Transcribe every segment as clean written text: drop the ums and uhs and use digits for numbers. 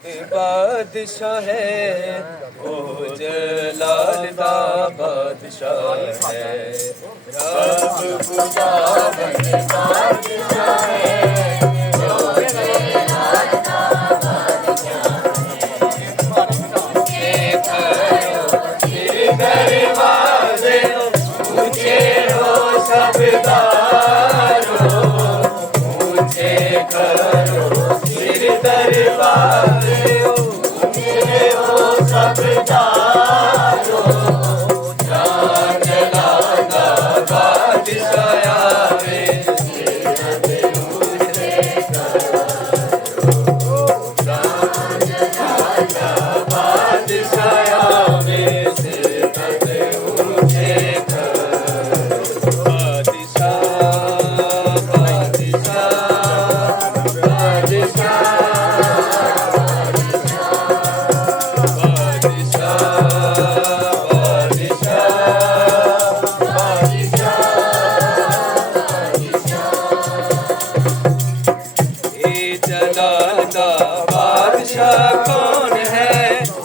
बादशाह है ओ जलाल दा बादशाह है रब खुदावंद बादशाह है ओ जलाल दा बादशाह है दरवाजे ऊंचे हो सब दारो ऊंचे करो सिर दरवाजे बादशाह कौन है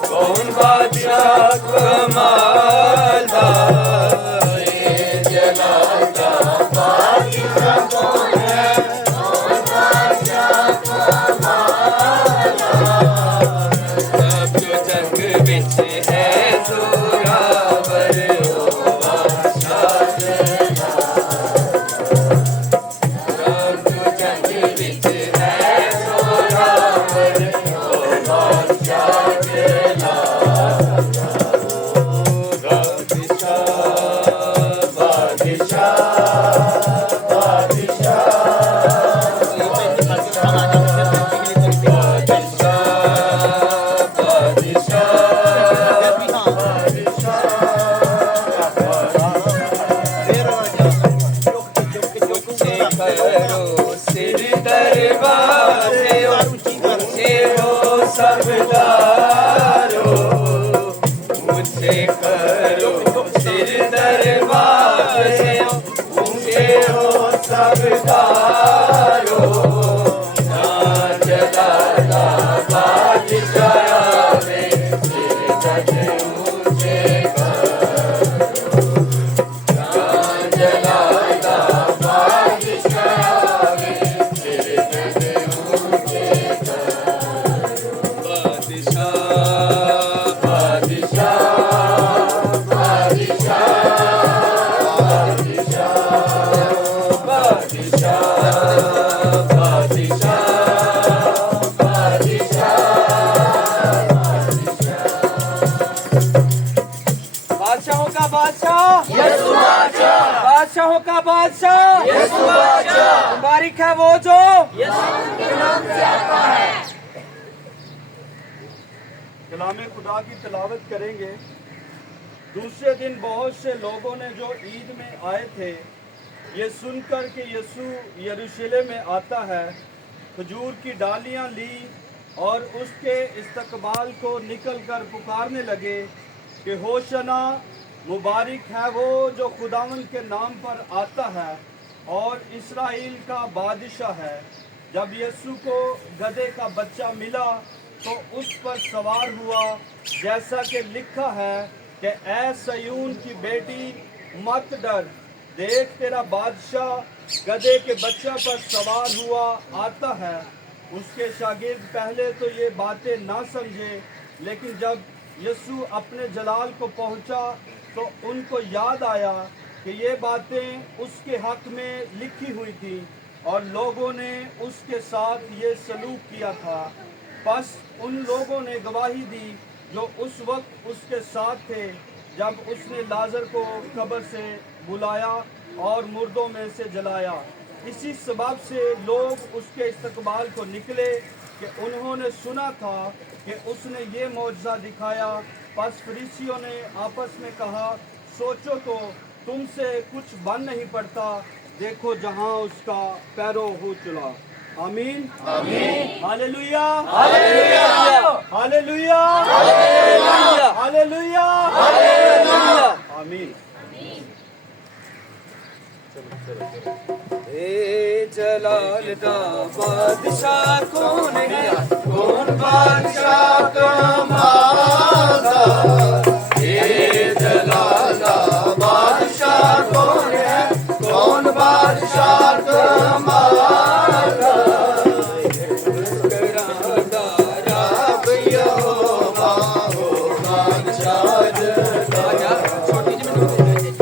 कौन बादशाह कमाल दा जलाल दा बादशाह कौन है कौन बादशाह कमाल सब जो जग विच है जोरावर ओ बादशाह सब जो जग विच है जोरावर सिर दरबारे ऊंचे हो सब दारो ऊंचे करो सिर दरबारे ऊंचे हो सब दारो जलाला बादशाह में सिर ऊंचे करो जलाला बादशाहों का बादशाह यीशु बादशाह बादशाहों का बादशाह यीशु बादशाह मुबारक है वो जो यीशु के नाम से आता है। कलामे खुदा की तिलावत करेंगे। दूसरे दिन बहुत से लोगों ने जो ईद में आए थे ये सुनकर कि यीशु यरूशलेम में आता है खजूर की डालियां ली और उसके इस्तकबाल को निकलकर पुकारने लगे कि होशना मुबारक है वो जो खुदावंद के नाम पर आता है और इस्राएल का बादशाह है। जब यीशु को गधे का बच्चा मिला तो उस पर सवार हुआ जैसा कि लिखा है कि ऐ सयून की बेटी मत डर, देख तेरा बादशाह गधे के बच्चा पर सवार हुआ आता है। उसके शागिर्द पहले तो ये बातें ना समझे, लेकिन जब यीशु अपने जलाल को पहुंचा तो उनको याद आया कि ये बातें उसके हक में लिखी हुई थी और लोगों ने उसके साथ ये सलूक किया था। बस उन लोगों ने गवाही दी जो उस वक्त उसके साथ थे जब उसने लाजर को कब्र से बुलाया और मुर्दों में से जलाया। इसी सबब से लोग उसके इस्तकबाल को निकले कि उन्होंने सुना था कि उसने ये मौजज़ा दिखाया। बस फरीसियों ने आपस में कहा, सोचो तो तुमसे कुछ बन नहीं पड़ता, देखो जहां उसका पैरों हो चला। आमीन आमीन hallelujah hallelujah hallelujah hallelujah hallelujah आमीन। ए जलाल दा बादशाह कौन है, कौन बादशाह कमाल दा। ए जलाल दा बादशाह कौन है, कौन बादशाह कमाल दा। मुस्कुराता रब यहोवा हो बादशाह जलाल। छोटी जी मैनूं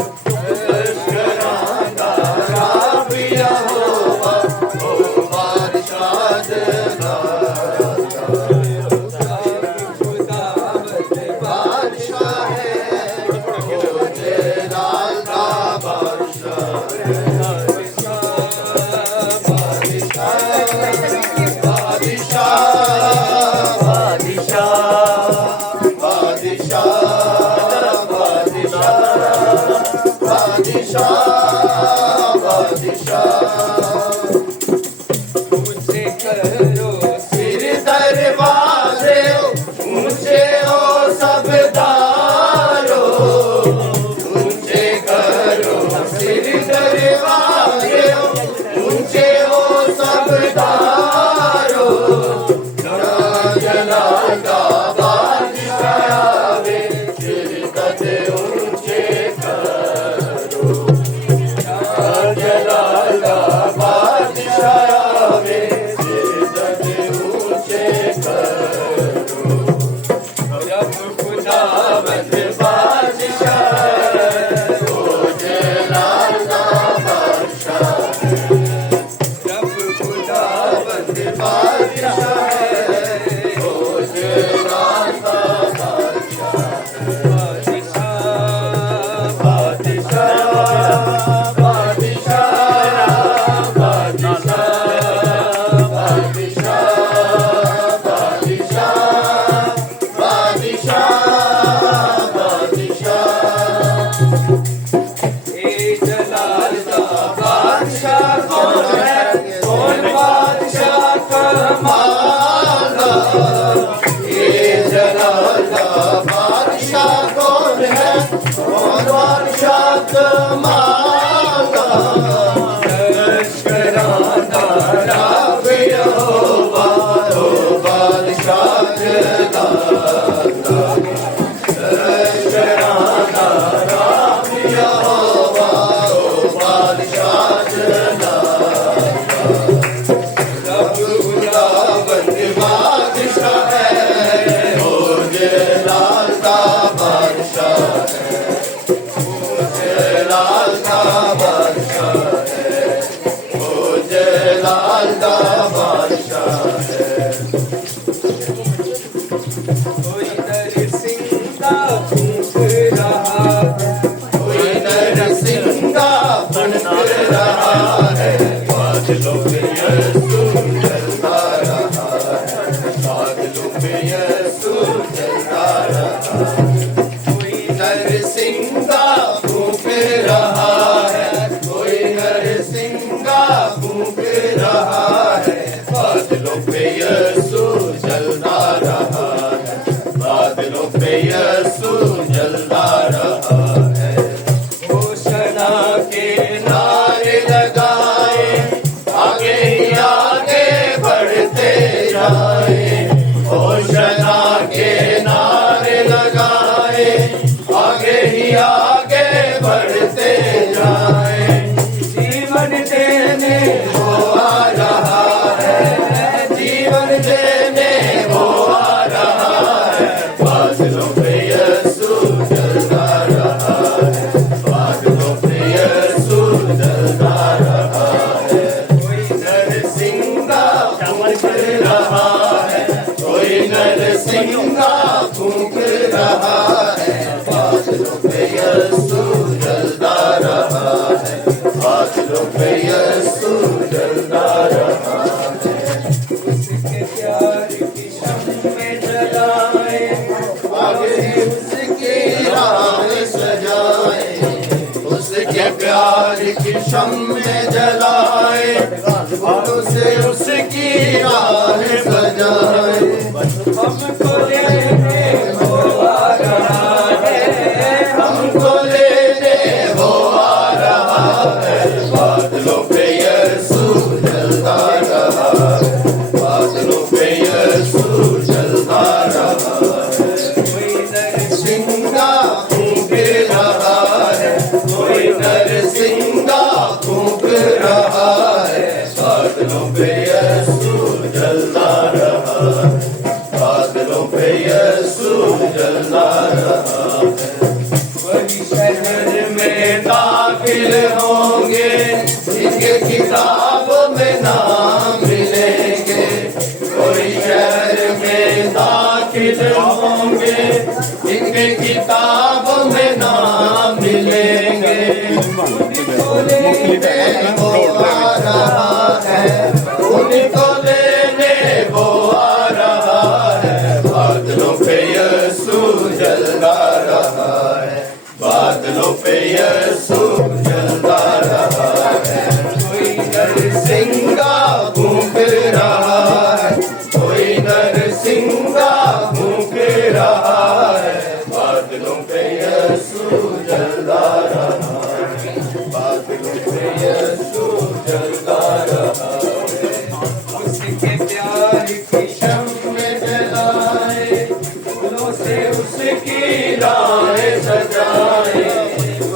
ऊंचे करो सिर दरवाजे, ऊंचे हो सब दारो। ऊंचे करो सिर दरवाजे, ऊंचे हो सब दारो। जलाल दा बादशाह आवे, सिर कदे ऊंचे करो। जलाल दा बादशाह आवे, सिर कदे ऊंचे करो। रब खुदावंद बादशाह है, ओ जलाल दा बादशाह है। रब खुदावंद बादशाह है, ओ जलाल दा बादशाह है। ए जलाल दा बादशाह कौन है, कौन बादशाह कमाल दा। ए जलाल दा बादशाह कौन है, कौन बादशाह कमाल दा। लश्करां दा रब यहोवा हो बादशाह जलाल दा। लश्करां दा रब यहोवा हो बादशाह जलाल दा। रब खुदावंद बादशाह है, हो जलाल दा बादशाह है। हो जलाल दा बादशाह है, हो जलाल दा बादशाह है। कोई नरसिंगा फूंक रहा है, कोई नरसिंगा फूंक रहा है। बादलों में यीशु चलता रहा है, बादलों में यीशु चलता रहा है। कोई नरसिंगा फूंक रहा है, कोई नरसिंगा फूंक रहा है। बादलों पे यीशु चलता रहा है, बादलों पे यीशु चलता रहा है। घोषणा के नारे लगाए, आगे ही आगे बढ़ते जाए। घोषणा के नारे लगाए, आगे ही आगे बढ़ते जाए। जीवन देने वो आ रहा है, जीवन देने वो आ रहा है। बादलों पे यीशु चलता रहा है, बादलों पे यीशु चलता रहा है। कोई नरसिंगा फूंक रहा है, कोई नरसिंगा फूंक रहा है। बादलों पे यीशु चलता रहा है, बादलों पे यीशु चलता रहा है। उसके प्यार की शम्में जलाए, आगे उसकी राह सजाए। उसके प्यार की शम्में जलाए, उसे उसकी राह सजाए। हमको लेने वो आ रहा है, हमको लेने वो आ रहा है। यीशु जलता रहा है। वही शहर में दाखिल होंगे, इनके किताब में नाम मिलेंगे। कोई शहर में दाखिल होंगे, इनके किताब में नाम मिलेंगे। उनको लेने वो आ रहा है, उनको लेने वो आ रहा है। बादलों पे यीशु जलता रहा है, बादलों पे यीशु जलता रहा है। कोई नरसिंगा भूख रहा है, कोई नरसिंगा भूख रहा है। बादलों पे यीशु जलता रहा है, बादलों पे यीशु जलता रहा है। उसके प्यार की शम्म जलाए, फूलों से उसकी राहें सजाए।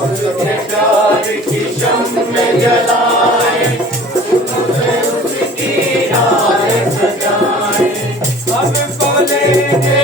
उसके प्यार की शम्म जलाए, फूलों से उसकी राहें सजाए। हमको लेने